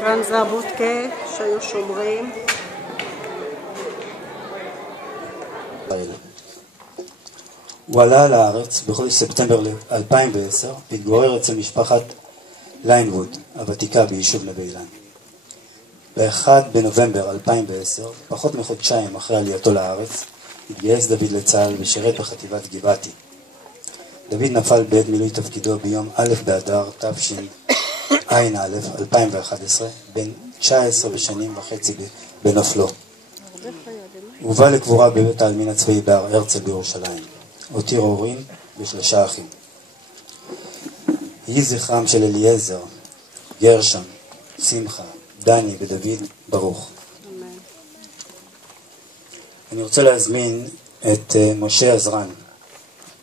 כאן זה הבודקה שהיו שומרים. הוא עלה לארץ בחודש ספטמבר 2010 והתגורר אצל משפחת ליינווד הוותיקה ביישוב נווה אילן. ב-1 בנובמבר 2010, פחות מחודשיים אחרי עלייתו לארץ, התגייס דוד לצה"ל ושירת בחטיבת גבעתי. דוד נפל בעת מילוי תפקידו ביום א' באדר תשע"א 2011, בן 19 ושנים וחצי בנופלו. הוא הובא לקבורה בבית העלמין הצבאי בהר הרצל בירושלים. הותיר הורים ו3 אחים. יהי זכרם של אליעזר, גרשם, שמחה, דני ודוד ברוך. אני רוצה להזמין את משה עזרן,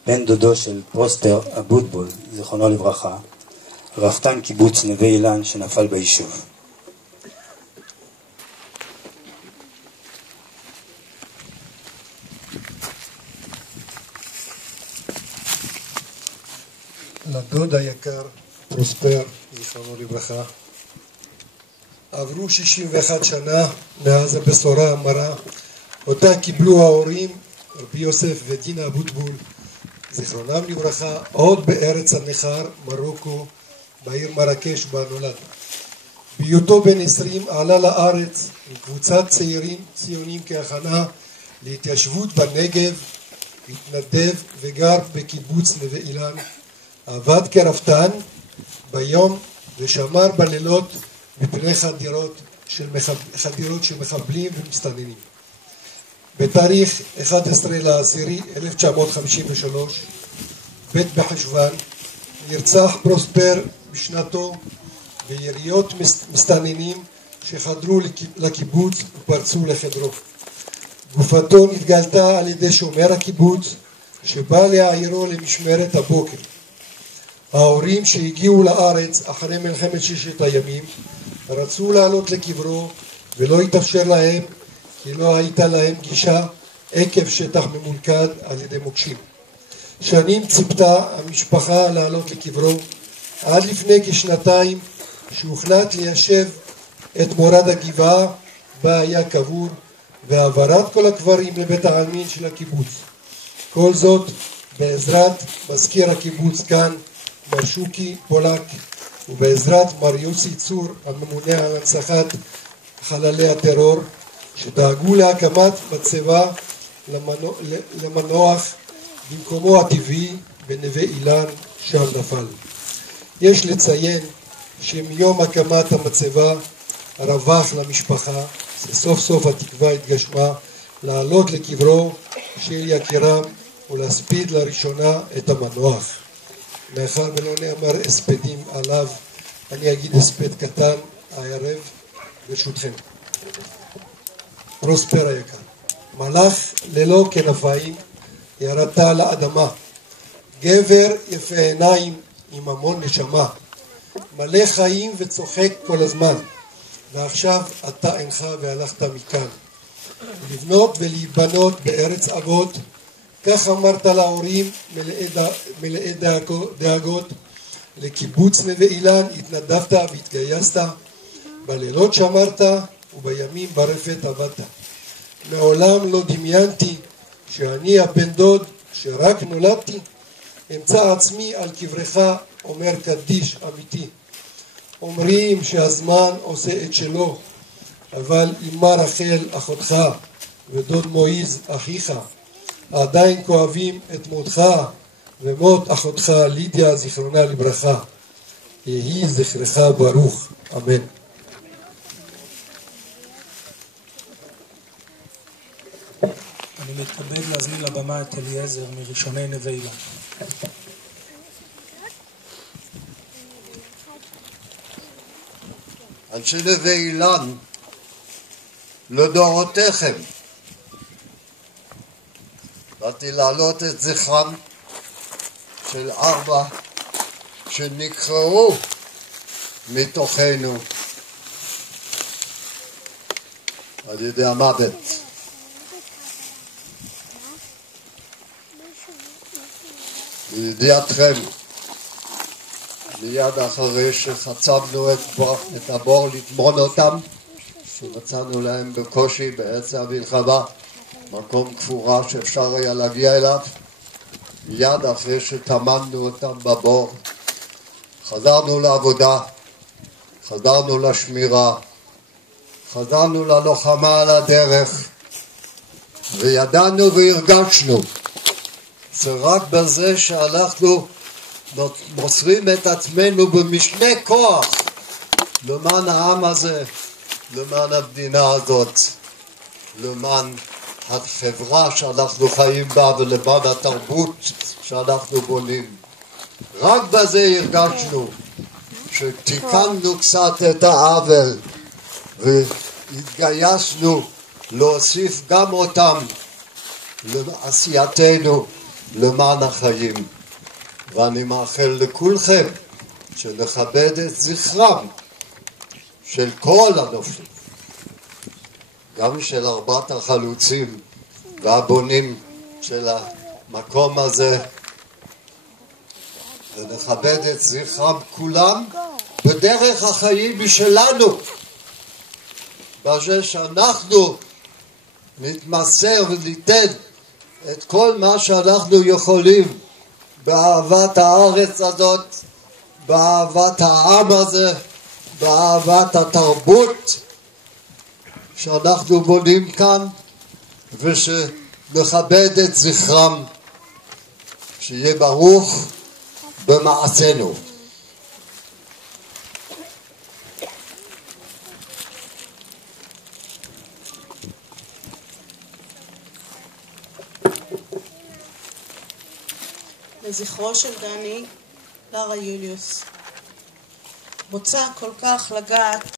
בן דודו של פרוספר אבוטבול, זיכרונו לברכה, רפתן קיבוץ נווה אילן שנפל ביישוב. לדוד היקר, פרוספר, זיכרונו לברכה, עברו 61 שנה מאז הבשורה המרה אותה קיבלו ההורים רבי יוסף ודינה אבוטבול, זיכרונם לברכה, עוד בארץ הנכר, מרוקו, בעיר מרקש בה נולד. בהיותו בן 20 עלה לארץ עם קבוצת צעירים ציונים כהכנה להתיישבות בנגב, התנדב וגר בקיבוץ נווה אילן, עבד כרפתן ביום ושמר בלילות מפני חדירות של מחבלים ומסתננים. בתאריך 11/10/1953, ב' בחשוון, נרצח פרוספר בשנתו ביריות מסתננים שחדרו לקיבוץ ופרצו לחדרו. גופתו נתגלתה על ידי שומר הקיבוץ שבא להעירו למשמרת הבוקר. ההורים שהגיעו לארץ אחרי מלחמת 6 הימים רצו לעלות לקברו ולא התאפשר להם כי לא הייתה להם גישה עקב שטח ממולכד על ידי מוקשים. שנים ציפתה המשפחה לעלות לקברו עד לפני כשנתיים שהוחלט ליישב את מורד הגבעה בה היה קבור והעברת כל הקברים לבית העלמין של הקיבוץ. כל זאת בעזרת מזכיר הקיבוץ כאן מר שוקי פולק ובעזרת מר יוסי צור הממונה על הנצחת חללי הטרור שדאגו להקמת מצבה למנוח במקומו הטבעי בנווה אילן שם נפל. יש לציין שמיום הקמת המצבה רווח למשפחה שסוף סוף התקווה התגשמה לעלות לקברו של יקירם ולהספיד לראשונה את המנוח. מאחר ולא נאמר הספדים עליו, אני אגיד הספד קטן הערב ברשותכם. פרוספר היקר, מלאך ללא כנפיים ירדת לאדמה, גבר יפה עיניים עם המון נשמה, מלא חיים וצוחק כל הזמן, ועכשיו אתה אינך והלכת מכאן. לבנות ולהיבנות בארץ אבות, כך אמרת להורים מלאי דאגות, לקיבוץ נווה אילן התנדבת והתגייסת, בלילות שמרת ובימים ברפת עבדת. מעולם לא דמיינתי שאני הבן דוד שרק נולדתי, אמצא עצמי על קברך אומר קדיש אמיתי. אומרים שהזמן עושה את שלו, אבל אמא רחל אחותך ודוד מועיז אחיך עדיין כואבים את מותך ומות אחותך לידיה זיכרונה לברכה. יהי זכרך ברוך, אמן. אני מתכבד להזמין לבמה את אליעזר מראשוני נווה אילן. אנשי נווה אילן, לדורותיכם, באתי להעלות את זכרם של 4 שנקראו מתוכנו על ידי המוות. לידיעתכם, מיד אחרי שחצבנו את הבור לטמון אותם, שמצאנו להם בקושי באמצע המלחמה מקום קבורה שאפשר היה להגיע אליו, מיד אחרי שטמנו אותם בבור, חזרנו לעבודה, חזרנו לשמירה, חזרנו ללוחמה על הדרך, וידענו והרגשנו שרק בזה שאנחנו מוסרים את עצמנו במשנה כוח למען העם הזה, למען המדינה הזאת, למען החברה שאנחנו חיים בה ולמען התרבות שאנחנו בונים. רק בזה הרגשנו שתיקנו קצת את העוול והתגייסנו להוסיף גם אותם לעשייתנו למען החיים. ואני מאחל לכולכם שנכבד את זכרם של כל הנופלים, גם של 4 החלוצים והבונים של המקום הזה, ונכבד את זכרם כולם בדרך החיים שלנו, בזה שאנחנו נתמסר וניתן את כל מה שאנחנו יכולים באהבת הארץ הזאת, באהבת העם הזה, באהבת התרבות שאנחנו בונים כאן, ושנכבד את זכרם, שיהיה ברוך במעשינו. לזכרו של דני, לרה יוליוס. רוצה כל כך לגעת